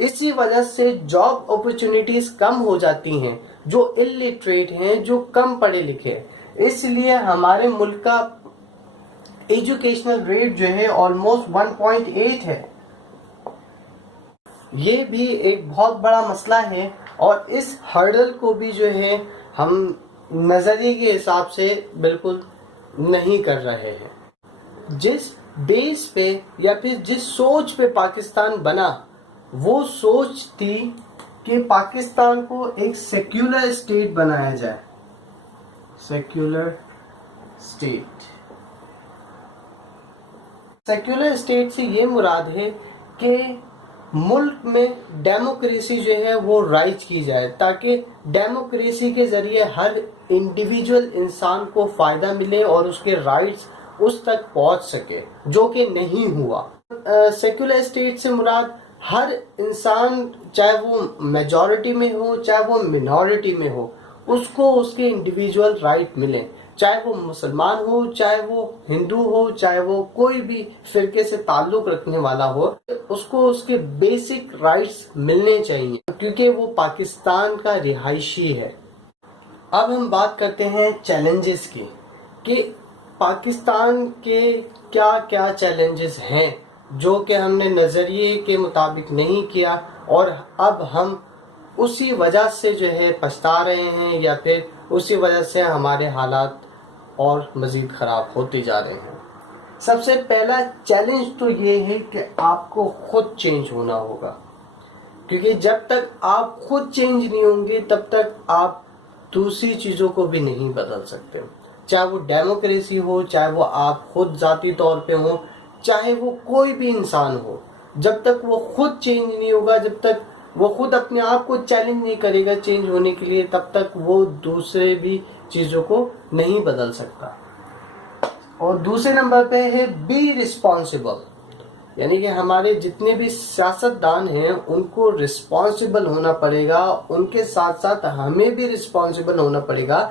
اسی وجہ سے جاب اپرچونٹیز کم ہو جاتی ہیں جو الٹریٹ ہیں، جو کم پڑھے لکھے. اس لیے ہمارے ملک کا ایجوکیشنل ریٹ جو ہے آلموسٹ 1.8 ہے. یہ بھی ایک بہت بڑا مسئلہ ہے، اور اس ہرڈل کو بھی جو ہے ہم نظریے کے حساب سے بالکل نہیں کر رہے ہیں. جس بیس پہ یا پھر جس سوچ پہ پاکستان بنا، وہ سوچ تھی کہ پاکستان کو ایک سیکولر اسٹیٹ بنایا جائے. سیکولر اسٹیٹ، سیکولر اسٹیٹ سے یہ مراد ہے کہ ملک میں ڈیموکریسی جو ہے وہ رائج کی جائے، تاکہ ڈیموکریسی کے ذریعے ہر انڈیویجول انسان کو فائدہ ملے اور اس کے رائٹس اس تک پہنچ سکے، جو کہ نہیں ہوا. سیکولر اسٹیٹ سے مراد ہر انسان، چاہے وہ میجورٹی میں ہو چاہے وہ منورٹی میں ہو، اس کو اس کے انڈیویجول رائٹ ملیں، چاہے وہ مسلمان ہو چاہے وہ ہندو ہو چاہے وہ کوئی بھی فرقے سے تعلق رکھنے والا ہو، اس کو اس کے بیسک رائٹس ملنے چاہیے، کیونکہ وہ پاکستان کا رہائشی ہے. اب ہم بات کرتے ہیں چیلنجز کی، کہ پاکستان کے کیا کیا چیلنجز ہیں جو کہ ہم نے نظریے کے مطابق نہیں کیا، اور اب ہم اسی وجہ سے جو ہے پچھتا رہے ہیں، یا پھر اسی وجہ سے ہمارے حالات اور مزید خراب ہوتے جا رہے ہیں. سب سے پہلا چیلنج تو یہ ہے کہ آپ کو خود چینج ہونا ہوگا، کیونکہ جب تک آپ خود چینج نہیں ہوں گے تب تک آپ دوسری چیزوں کو بھی نہیں بدل سکتے، چاہے وہ ڈیموکریسی ہو چاہے وہ آپ خود ذاتی طور پہ ہوں، چاہے وہ کوئی بھی انسان ہو. جب تک وہ خود چینج نہیں ہوگا، جب تک وہ خود اپنے آپ کو چیلنج نہیں کرے گا چینج ہونے کے لیے، تب تک وہ دوسرے بھی چیزوں کو نہیں بدل سکتا. اور دوسرے نمبر پہ ہے بی ریسپانسبل، یعنی کہ ہمارے جتنے بھی سیاستدان ہیں ان کو ریسپانسبل ہونا پڑے گا، ان کے ساتھ ساتھ ہمیں بھی ریسپانسبل ہونا پڑے گا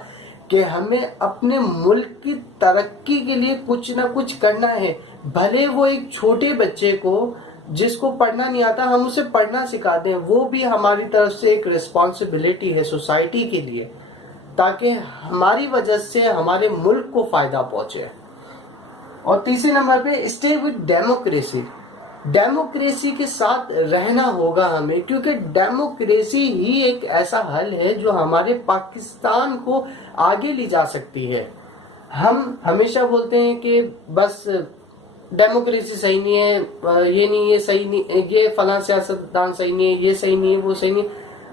کہ ہمیں اپنے ملک کی ترقی کے لیے کچھ نہ کچھ کرنا ہے. بھلے وہ ایک چھوٹے بچے کو جس کو پڑھنا نہیں آتا ہم اسے پڑھنا سکھا دیں، وہ بھی ہماری طرف سے ایک ریسپانسبلٹی ہے سوسائٹی کے لیے، تاکہ ہماری وجہ سے ہمارے ملک کو فائدہ پہنچے. اور تیسرے نمبر پہ اسٹے وتھ ڈیموکریسی، ڈیموکریسی کے ساتھ رہنا ہوگا ہمیں، کیونکہ ڈیموکریسی ہی ایک ایسا حل ہے جو ہمارے پاکستان کو آگے لے جا سکتی ہے. ہم ہمیشہ بولتے ہیں کہ بس ڈیموکریسی صحیح نہیں ہے، یہ نہیں، یہ صحیح نہیں، یہ فلاں سیاستدان صحیح نہیں ہے، یہ صحیح نہیں ہے، وہ صحیح نہیں.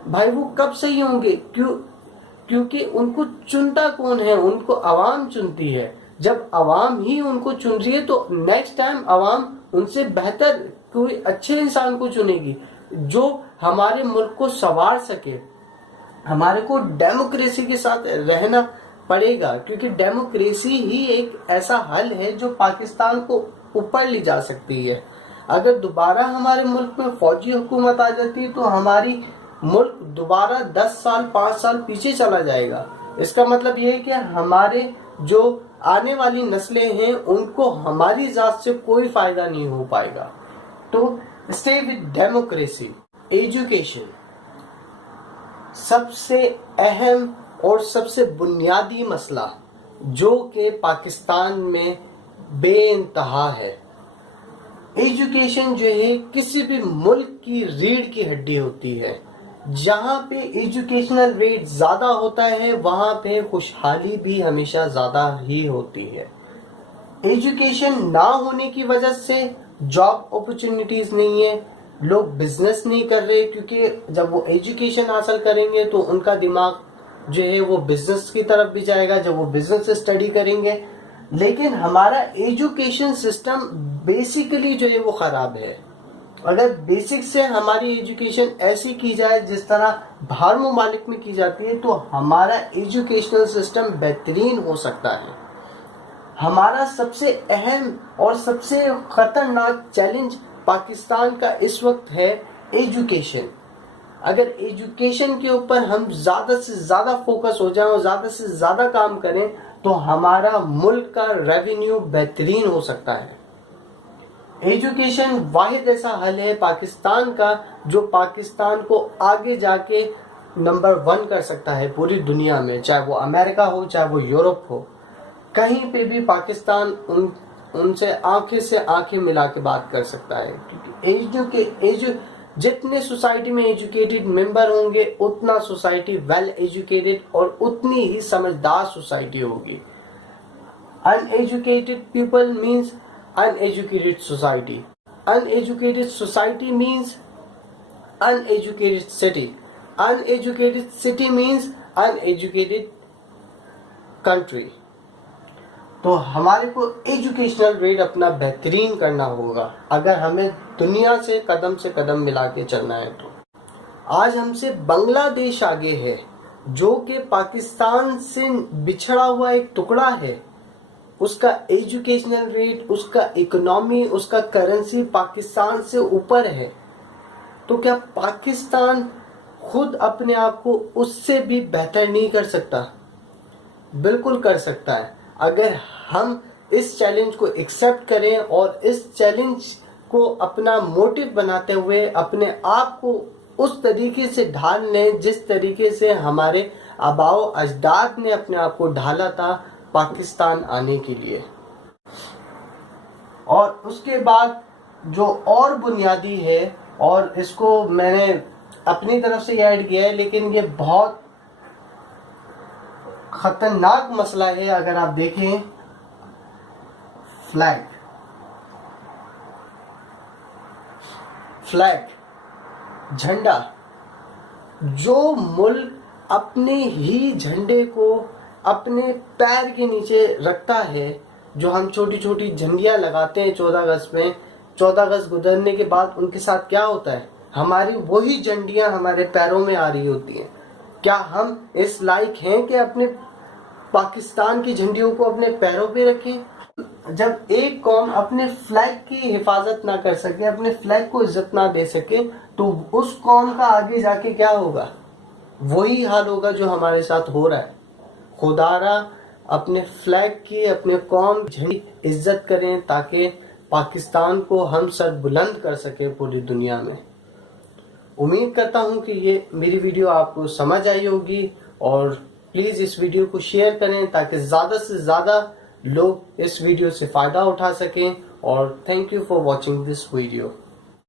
بھائی وہ کب صحیح ہوں گے؟ کیونکہ ان کو چنتا کون ہے؟ ان کو عوام چنتی ہے. جب عوام ہی ان کو چن رہی ہے تو نیکسٹ ٹائم عوام ان سے بہتر کوئی اچھے انسان کو چنے گی جو ہمارے ملک کو سنوار سکے. ہمارے کو ڈیموکریسی کے ساتھ رہنا پڑے گا، کیونکہ ڈیموکریسی ہی ایک ایسا حل ہے جو پاکستان کو اوپر لے جا سکتی ہے. اگر دوبارہ ہمارے ملک میں فوجی حکومت آ جاتی تو ہماری ملک دوبارہ 10 سال 5 سال پیچھے چلا جائے گا. اس کا مطلب یہ ہے کہ ہمارے جو آنے والی نسلیں ہیں ان کو ہماری ذات سے کوئی فائدہ نہیں ہو پائے گا. تو اسٹے وتھ ڈیموکریسی. ایجوکیشن سب سے اہم اور سب سے بنیادی مسئلہ جو کہ پاکستان میں بے انتہا ہے. ایجوکیشن جو ہے کسی بھی ملک کی ریڑھ کی ہڈی ہوتی ہے. جہاں پہ ایجوکیشنل ریٹ زیادہ ہوتا ہے وہاں پہ خوشحالی بھی ہمیشہ زیادہ ہی ہوتی ہے. ایجوکیشن نہ ہونے کی وجہ سے جاب اپرچونٹیز نہیں ہے، لوگ بزنس نہیں کر رہے، کیونکہ جب وہ ایجوکیشن حاصل کریں گے تو ان کا دماغ جو ہے وہ بزنس کی طرف بھی جائے گا جب وہ بزنس اسٹڈی کریں گے. لیکن ہمارا ایجوکیشن سسٹم بیسیکلی جو ہے وہ خراب ہے. اگر بیسک سے ہماری ایجوکیشن ایسی کی جائے جس طرح باہر ممالک میں کی جاتی ہے تو ہمارا ایجوکیشنل سسٹم بہترین ہو سکتا ہے. ہمارا سب سے اہم اور سب سے خطرناک چیلنج پاکستان کا اس وقت ہے ایجوکیشن. اگر ایجوکیشن کے اوپر ہم زیادہ سے زیادہ فوکس ہو جائیں اور زیادہ سے زیادہ کام کریں تو ہمارا ملک کا ریونیو بہترین ہو سکتا ہے. ایجوکیشن واحد ایسا حل ہے پاکستان کا جو پاکستان کو آگے جا کے نمبر 1 کر سکتا ہے پوری دنیا میں، چاہے وہ امریکہ ہو چاہے وہ یورپ ہو، کہیں پہ بھی پاکستان ان سے آنکھیں ملا کے بات کر سکتا ہے. جتنے سوسائٹی میں ایجوکیٹڈ ممبر ہوں گے اتنا سوسائٹی ویل ایجوکیٹڈ اور اتنی ہی سمجھدار سوسائٹی ہوگی. Uneducated people means uneducated society. Uneducated society means uneducated city. Uneducated city means uneducated country. تو ہمارے کو ایجوکیشنل ریٹ اپنا بہترین کرنا ہوگا اگر ہمیں دنیا سے قدم ملا کے چلنا ہے. تو آج ہم سے بنگلہ دیش آگے ہے جو کہ پاکستان سے بچھڑا ہوا ایک ٹکڑا ہے. اس کا ایجوکیشنل ریٹ، اس کا اکنامی، اس کا کرنسی پاکستان سے اوپر ہے. تو کیا پاکستان خود اپنے آپ کو اس سے بھی بہتر نہیں کر سکتا؟ بالکل کر سکتا ہے اگر ہم اس چیلنج کو ایکسیپٹ کریں اور اس چیلنج کو اپنا موٹو بناتے ہوئے اپنے آپ کو اس طریقے سے ڈھال لیں جس طریقے سے ہمارے آباء و اجداد نے اپنے آپ کو ڈھالا تھا پاکستان آنے کے لیے. اور اس کے بعد جو اور بنیادی ہے، اور اس کو میں نے اپنی طرف سے ایڈ کیا ہے لیکن یہ بہت خطرناک مسئلہ ہے. اگر آپ دیکھیں فلیگ جھنڈا، جو ملک اپنے ہی جھنڈے کو اپنے پیر کے نیچے رکھتا ہے، جو ہم چھوٹی چھوٹی جھنڈیاں لگاتے ہیں 14 اگست میں، 14 اگست گزرنے کے بعد ان کے ساتھ کیا ہوتا ہے؟ ہماری وہی جھنڈیاں ہمارے پیروں میں آ رہی ہوتی ہیں. کیا ہم اس لائق ہیں کہ اپنے پاکستان کی جھنڈیوں کو اپنے پیروں پہ رکھیں؟ جب ایک قوم اپنے فلیگ کی حفاظت نہ کر سکے، اپنے فلیگ کو عزت نہ دے سکے، تو اس قوم کا آگے جا کے کیا ہوگا؟ وہی حال ہوگا جو ہمارے ساتھ ہو رہا ہے. خدا را اپنے فلیگ کی، اپنے قوم جھنڈی عزت کریں تاکہ پاکستان کو ہم سر بلند کر سکیں پوری دنیا میں. امید کرتا ہوں کہ یہ میری ویڈیو آپ کو سمجھ آئی ہوگی، اور پلیز اس ویڈیو کو شیئر کریں تاکہ زیادہ سے زیادہ لوگ اس ویڈیو سے فائدہ اٹھا سکیں. اور thank you for watching this video.